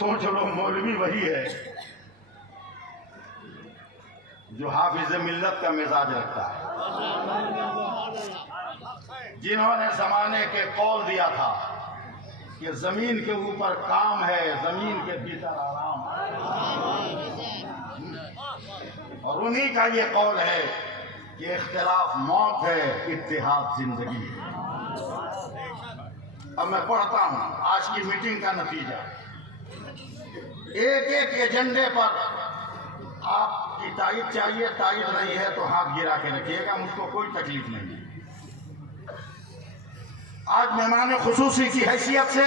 سوچ لو مولوی وہی ہے جو حافظ ملت کا مزاج رکھتا ہے، جنہوں نے زمانے کے قول دیا تھا کہ زمین کے اوپر کام ہے، زمین کے بھیتر آرام ہے، اور انہی کا یہ قول ہے کہ اختلاف موت ہے، اتحاد زندگی ہے۔ اب میں پڑھتا ہوں آج کی میٹنگ کا نتیجہ۔ ایک ایک ایجنڈے پر آپ کی تائید چاہیے، تائید نہیں ہے تو ہاتھ گرا کے رکھیے گا، مجھ کو کوئی تکلیف نہیں ہے۔ آج مہمان خصوصی کی حیثیت سے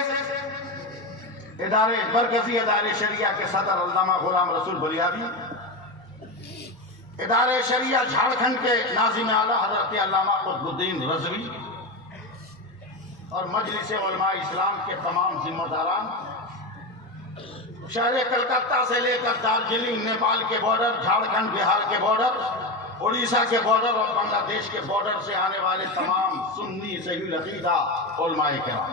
مرکزی ادارے شریعہ کے صدر علامہ غلام رسول بلیابی، ادارے شریعہ جھارکھنڈ کے ناظم اعلیٰ حضرت علامہ قطب الدین رضوی اور مجلس علماء اسلام کے تمام ذمہ داران، شہر کلکتہ سے لے کر دارجلنگ نیپال کے بارڈر، جھارکھنڈ بہار کے بارڈر، اڑیسہ کے بارڈر اور بنگلہ دیش کے بارڈر سے آنے والے تمام سنی صحیح العقیدہ علماء کرام،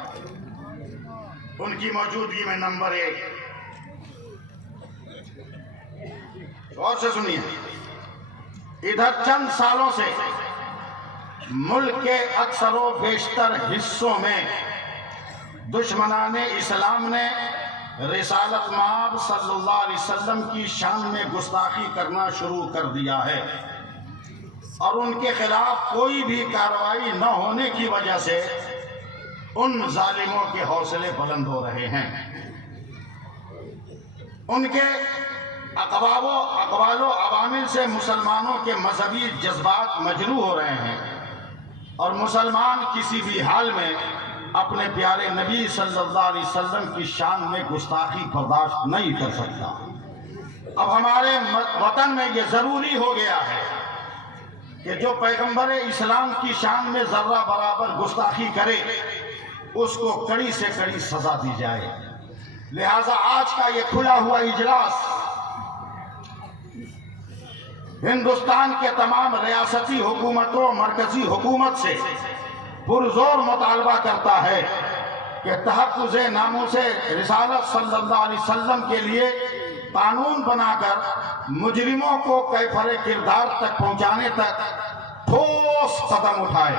ان کی موجودگی میں نمبر 1، غور سے سنیے، ادھر چند سالوں سے ملک کے اکثر و بیشتر حصوں میں دشمنان اسلام نے رسالت مآب صلی اللہ علیہ وسلم کی شان میں گستاخی کرنا شروع کر دیا ہے، اور ان کے خلاف کوئی بھی کارروائی نہ ہونے کی وجہ سے ان ظالموں کے حوصلے بلند ہو رہے ہیں۔ ان کے اقوال و عوامل سے مسلمانوں کے مذہبی جذبات مجروح ہو رہے ہیں، اور مسلمان کسی بھی حال میں اپنے پیارے نبی صلی اللہ علیہ وسلم کی شان میں گستاخی برداشت نہیں کر سکتا۔ اب ہمارے وطن میں یہ ضروری ہو گیا ہے کہ جو پیغمبر اسلام کی شان میں ذرہ برابر گستاخی کرے اس کو کڑی سے کڑی سزا دی جائے۔ لہذا آج کا یہ کھلا ہوا اجلاس ہندوستان کے تمام ریاستی حکومتوں، مرکزی حکومت سے پرزور مطالبہ کرتا ہے کہ تحفظ ناموس رسالت صلی اللہ علیہ وسلم کے لیے قانون بنا کر مجرموں کو کیفر کردار تک پہنچانے تک ٹھوس قدم اٹھائے۔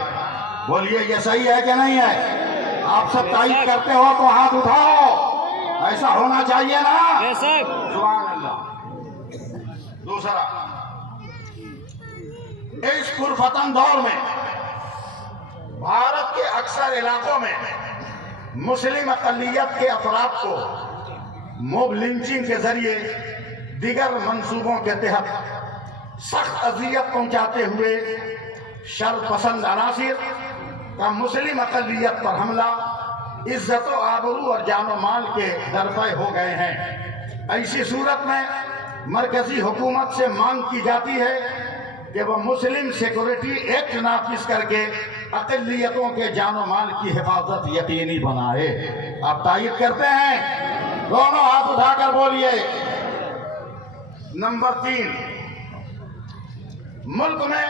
بولیے یہ صحیح ہے کہ نہیں ہے؟ آپ سب تائید کرتے ہو تو ہاتھ اٹھاؤ، ایسا ہونا چاہیے نا؟ سبحان اللہ۔ دوسرا، اس پرفتن دور میں بھارت کے اکثر علاقوں میں مسلم اقلیت کے افراد کو موب لنچنگ کے ذریعے دیگر منصوبوں کے تحت سخت اذیت پہنچاتے ہوئے شر پسند عناصر کا مسلم اقلیت پر حملہ عزت و آبرو اور جان و مال کے درپے ہو گئے ہیں۔ ایسی صورت میں مرکزی حکومت سے مانگ کی جاتی ہے کہ وہ مسلم سیکورٹی ایکٹ نافذ کر کے اقلیتوں کے جان و مال کی حفاظت یقینی بنائے۔ آپ تائید کرتے ہیں؟ دونوں ہاتھ اٹھا کر بولیے۔ نمبر 3، ملک میں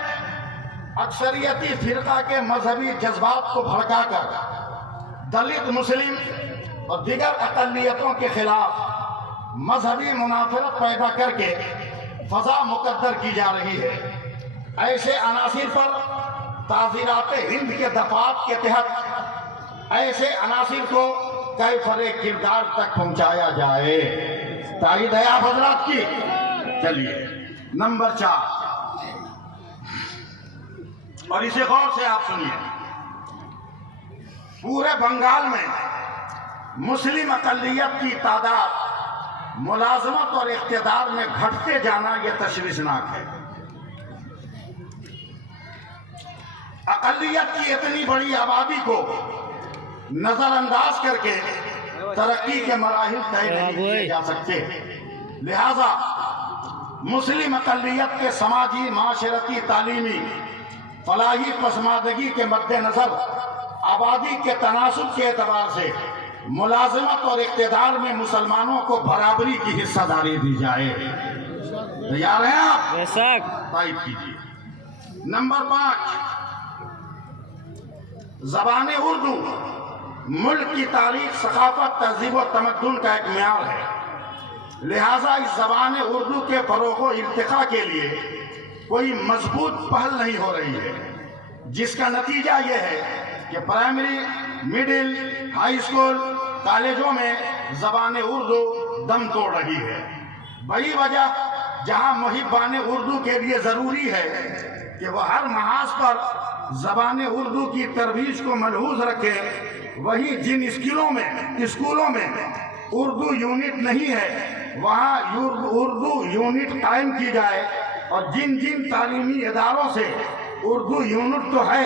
اکثریتی فرقہ کے مذہبی جذبات کو بھڑکا کر دلت، مسلم اور دیگر اقلیتوں کے خلاف مذہبی منافرت پیدا کر کے فضا مقدر کی جا رہی ہے۔ ایسے عناصر پر تعزیرات ہند کے دفعات کے تحت ایسے عناصر کو کیفر کردار تک پہنچایا جائے۔ تائید ہے آپ حضرات کی؟ چلیے نمبر 4، اور اسے غور سے آپ سنیے۔ پورے بنگال میں مسلم اقلیت کی تعداد ملازمت اور اقتدار میں گھٹتے جانا یہ تشویشناک ہے۔ اقلیت کی اتنی بڑی آبادی کو نظر انداز کر کے ترقی کے مراحل طے نہیں کیے جا سکتے۔ لہذا مسلم اقلیت کے سماجی، معاشرتی، تعلیمی، فلاحی پسماندگی کے مد نظر آبادی کے تناسب کے اعتبار سے ملازمت اور اقتدار میں مسلمانوں کو برابری کی حصہ داری دی جائے۔ تیار ہیں آپ؟ تائید کیجیے۔ نمبر 5، زبان اردو ملک کی تاریخ، ثقافت، تہذیب و تمدن کا ایک معیار ہے۔ لہٰذا اس زبان اردو کے فروغ و ارتقاء کے لیے کوئی مضبوط پہل نہیں ہو رہی ہے، جس کا نتیجہ یہ ہے کہ پرائمری، مڈل، ہائی اسکول، کالجوں میں زبان اردو دم توڑ رہی ہے۔ بڑی وجہ جہاں محبان اردو کے لیے ضروری ہے کہ وہ ہر محاذ پر زبان اردو کی ترویج کو ملحوظ رکھے، وہیں جن اسکولوں میں اردو یونٹ نہیں ہے وہاں اردو یونٹ قائم کی جائے، اور جن تعلیمی اداروں سے اردو یونٹ تو ہے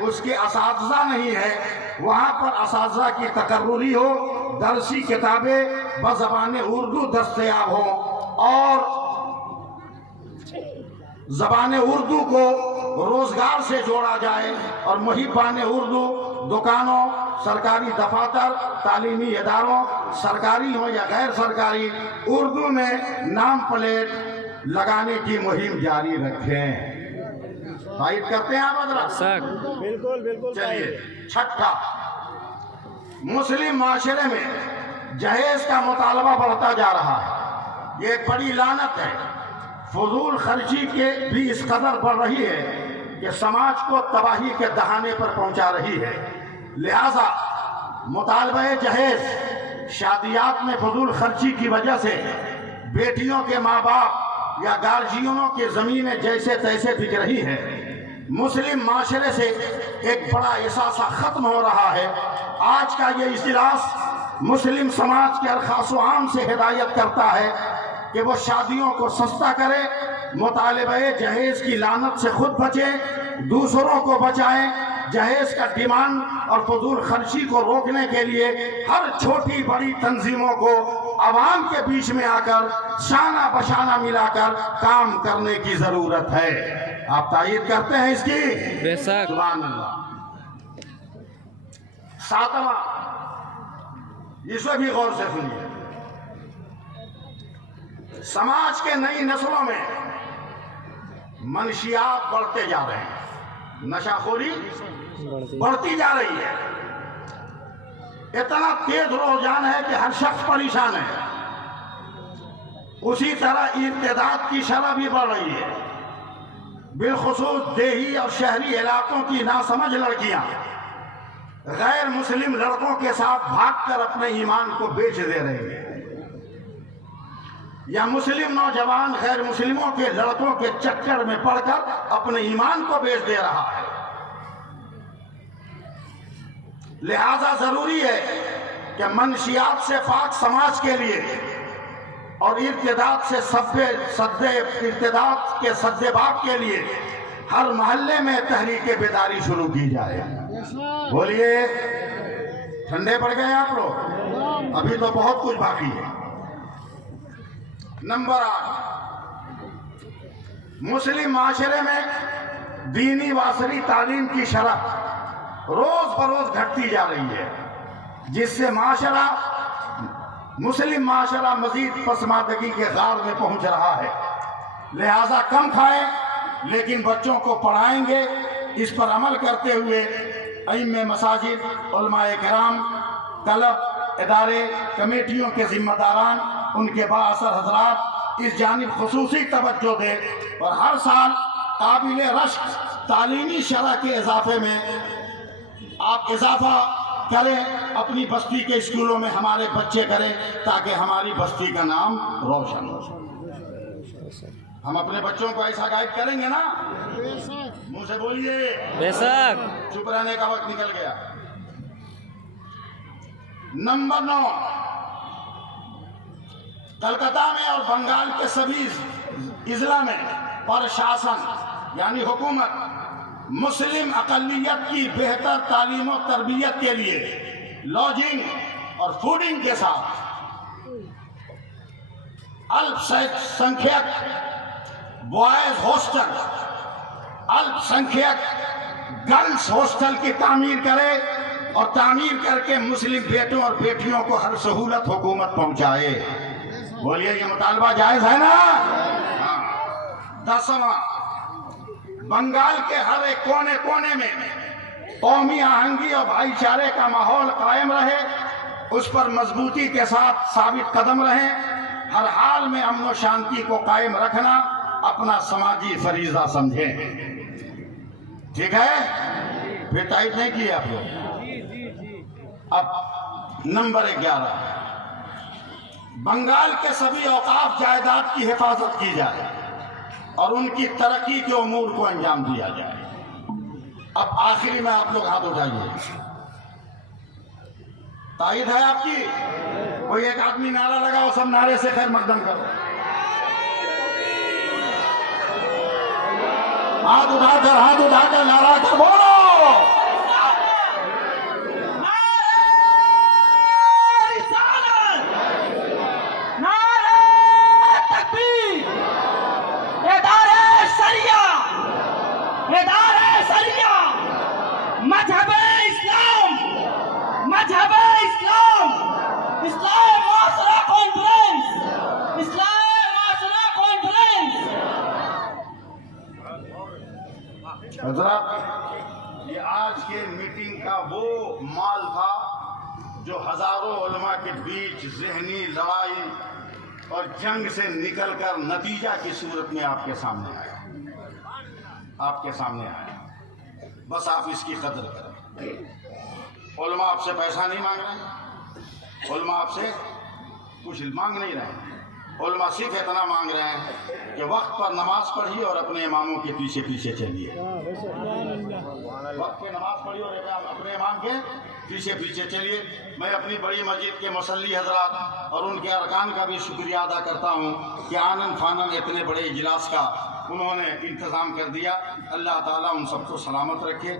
اس کے اساتذہ نہیں ہے وہاں پر اساتذہ کی تقرری ہو، درسی کتابیں بزبان اردو دستیاب ہوں، اور زبان اردو کو روزگار سے جوڑا جائے، اور محبان اردو دکانوں، سرکاری دفاتر، تعلیمی اداروں، سرکاری ہوں یا غیر سرکاری، اردو میں نام پلیٹ لگانے کی مہم جاری رکھیں۔ تائید کرتے ہیں آپ حضرات؟ بالکل۔ چلیے، چھٹا، مسلم معاشرے میں جہیز کا مطالبہ بڑھتا جا رہا ہے۔ یہ ایک بڑی لعنت ہے۔ فضول خرچی کے بھی اس قدر بڑھ رہی ہے کہ سماج کو تباہی کے دہانے پر پہنچا رہی ہے۔ لہذا مطالبہ جہیز شادیات میں فضول خرچی کی وجہ سے بیٹیوں کے ماں باپ یا گارجینوں کی زمینیں جیسے تیسے بک رہی ہے۔ مسلم معاشرے سے ایک بڑا اثاثہ ختم ہو رہا ہے۔ آج کا یہ اجلاس مسلم سماج کے ارخاص و عام سے ہدایت کرتا ہے کہ وہ شادیوں کو سستا کرے، مطالبہ جہیز کی لعنت سے خود بچیں، دوسروں کو بچائیں۔ جہیز کا ڈیمانڈ اور فضول خرچی کو روکنے کے لیے ہر چھوٹی بڑی تنظیموں کو عوام کے بیچ میں آ کر شانہ بشانہ ملا کر کام کرنے کی ضرورت ہے۔ آپ تائید کرتے ہیں اس کی؟ بے شک۔ سبحان اللہ۔ ساتواں، اسے بھی غور سے سنیے۔ سماج کے نئی نسلوں میں منشیات بڑھتے جا رہے ہیں، نشہ خوری بڑھتی جا رہی ہے۔ اتنا تیز رجحان ہے کہ ہر شخص پریشان ہے۔ اسی طرح ارتداد کی شرح بھی بڑھ رہی ہے، بالخصوص دیہی اور شہری علاقوں کی ناسمجھ لڑکیاں غیر مسلم لڑکوں کے ساتھ بھاگ کر اپنے ایمان کو بیچ دے رہے ہیں، یا مسلم نوجوان غیر مسلموں کے لڑکوں کے چکر میں پڑ کر اپنے ایمان کو بیچ دے رہا ہے۔ لہذا ضروری ہے کہ منشیات سے پاک سماج کے لیے اور ارتداد کے سد باب کے لیے ہر محلے میں تحریک بیداری شروع کی جائے۔ بولیے، ٹھنڈے پڑ گئے آپ لوگ؟ ابھی تو بہت کچھ باقی ہے۔ نمبر 8، مسلم معاشرے میں دینی و عصری تعلیم کی شرح روز بروز گھٹتی جا رہی ہے، جس سے مسلم معاشرہ مزید پسماندگی کے غار میں پہنچ رہا ہے۔ لہذا کم کھائیں لیکن بچوں کو پڑھائیں گے، اس پر عمل کرتے ہوئے ائمہ مساجد، علماء کرام، طلب، ادارے، کمیٹیوں کے ذمہ داران، ان کے بااثر حضرات اس جانب خصوصی توجہ دیں اور ہر سال قابل رشک تعلیمی شرح کے اضافے میں آپ اضافہ کریں، اپنی بستی کے اسکولوں میں ہمارے بچے کریں تاکہ ہماری بستی کا نام روشن ہو۔ ہم اپنے بچوں کو ایسا گائیڈ کریں گے نا؟ منہ سے بولیے، بے شک۔ چپ رہنے کا وقت نکل گیا۔ نمبر 9، کلکتہ میں اور بنگال کے سبھی اضلاع میں پرشاسن یعنی حکومت مسلم اقلیت کی بہتر تعلیم و تربیت کے لیے لاڈجنگ اور فوڈنگ کے ساتھ الپ سنکھیک بوائز ہاسٹل، الپ سنکھیک گرلز ہاسٹل کی تعمیر کرے اور تعمیر کر کے مسلم بیٹوں اور بیٹیوں کو ہر سہولت حکومت پہنچائے۔ بولیے، یہ مطالبہ جائز ہے نا؟ 10واں، بنگال کے ہر ایک کونے کونے میں قومی آہنگی اور بھائی چارے کا ماحول قائم رہے، اس پر مضبوطی کے ساتھ ثابت قدم رہیں۔ ہر حال میں امن و شانتی کو قائم رکھنا اپنا سماجی فریضہ سمجھیں. ٹھیک ہے؟ پھر تائید نہیں کی آپ لوگ. اب نمبر 11، بنگال کے سبھی اوقاف جائیداد کی حفاظت کی جائے اور ان کی ترقی کے امور کو انجام دیا جائے. اب آخری میں آپ لوگ ہاتھ اٹھائیے. تائید ہے آپ کی؟ کوئی ایک آدمی نعرہ لگاؤ، سب نعرے سے خیر مقدم کرو. ہاتھ اٹھا کر نعرہ کر بولو. حضرات، یہ آج کے میٹنگ کا وہ مال تھا جو ہزاروں علماء کے بیچ ذہنی لڑائی اور جنگ سے نکل کر نتیجہ کی صورت میں آپ کے سامنے آیا. آپ کے سامنے آیا. بس آپ اس کی قدر کریں. علماء آپ سے پیسہ نہیں مانگ رہے، علماء آپ سے کچھ مانگ نہیں رہے. علماء صرف اتنا مانگ رہے ہیں کہ وقت پر نماز پڑھی اور اپنے اماموں کے پیچھے پیچھے چلیے. وقت پہ نماز پڑھی اور اپنے امام کے پیچھے پیچھے چلیے. میں اپنی بڑی مسجد کے مصلی حضرات اور ان کے ارکان کا بھی شکریہ ادا کرتا ہوں کہ آنن فانن اتنے بڑے اجلاس کا انہوں نے انتظام کر دیا. اللہ تعالیٰ ان سب کو سلامت رکھے.